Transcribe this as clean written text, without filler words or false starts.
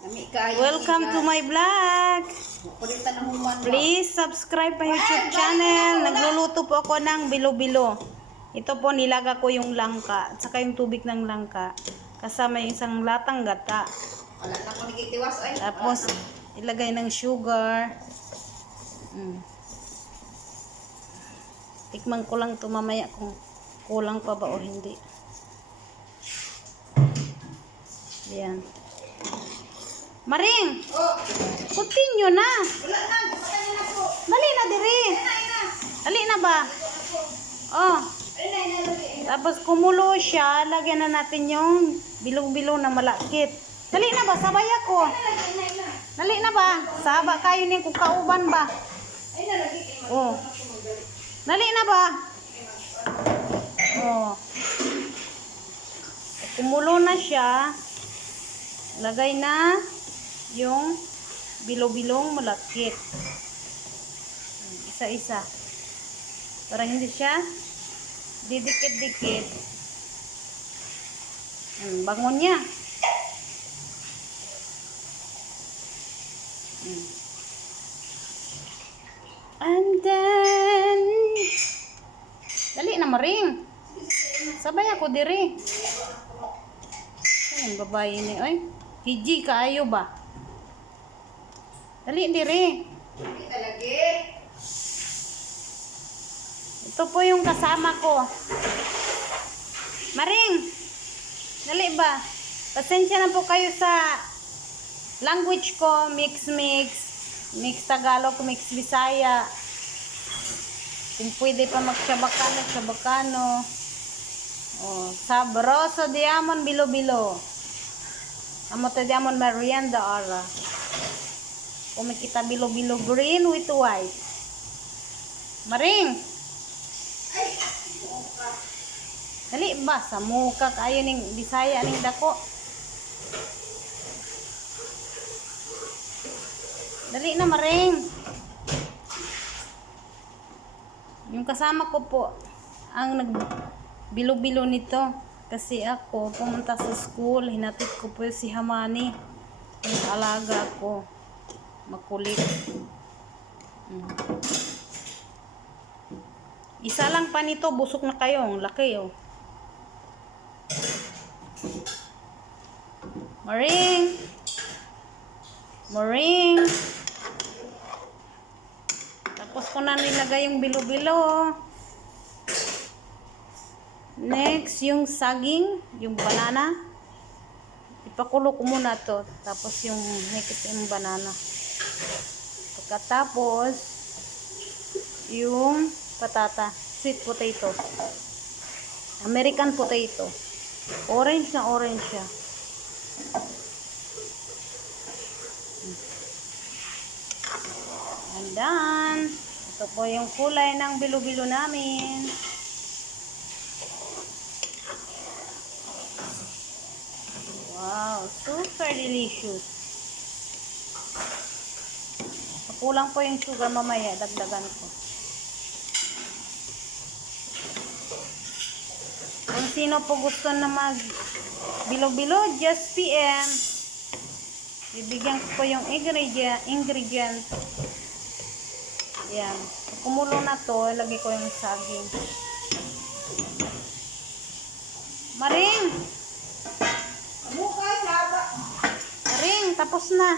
Welcome to my vlog. Please subscribe my YouTube channel. Nagluluto po ako ng bilo-bilo. Ito po nilaga ko yung langka at saka yung tubig ng langka. Kasama yung isang latang gata. Tapos ilagay ng sugar. Tikman ko lang ito mamaya kung kulang pa ba o hindi. Yan. Maring! Continue na! Dali na diri! Dali na ba? Oh. Tapos kumulo siya, lagyan na natin yung bilog-bilog na malakit. Dali na ba? Sabay ako. Dali na ba? Saba kayo ni kukauban ba? Oh. Dali na ba? Oh. Kumulo na siya. Lagay na yung bilo-bilong malakit. Isa-isa. Para hindi siya didikit-dikit. Bangon niya. And then dali na maring. Sabay ako diri. Ay, babae ni oy. Hiji kaayo ba? Dali diri. Ito po yung kasama ko. Maring. Dali ba? Pasensya na po kayo sa language ko, mix Tagalog, mix Bisaya. Kung pwede pa magsabakano. Oh, sabroso diamond bilo-bilo. Amo to diamond merienda ara. Kumikita bilo-bilo green with white. Maring. Dali ba sa muka kayo ning Bisaya ning dako. Dali na maring. Yung kasama ko po ang nagbilo-bilo nito. Kasi ako, pumunta sa school, hinatid ko po si Hamani. Yung alaga ko. Makulit. Isa lang pa nito, busok na kayo. Ang laki, oh. Maring. Tapos ko na nilagay yung bilo-bilo. Next, yung saging, yung banana. Ipakulo ko muna to. Tapos yung next yung banana. Pagkatapos, yung patata, sweet potato. American potato. Orange na orange siya. And done. Ito po yung kulay ng bilo-bilo namin. Wow, super delicious. Kulang po yung sugar mamaya, dagdagan ko. Kung sino po gusto na mag bilo-bilo, just PM. Bibigyan ko po yung ingredient. Yan. Kumulo na to, ilagay ko yung saging. Maring, tapos na.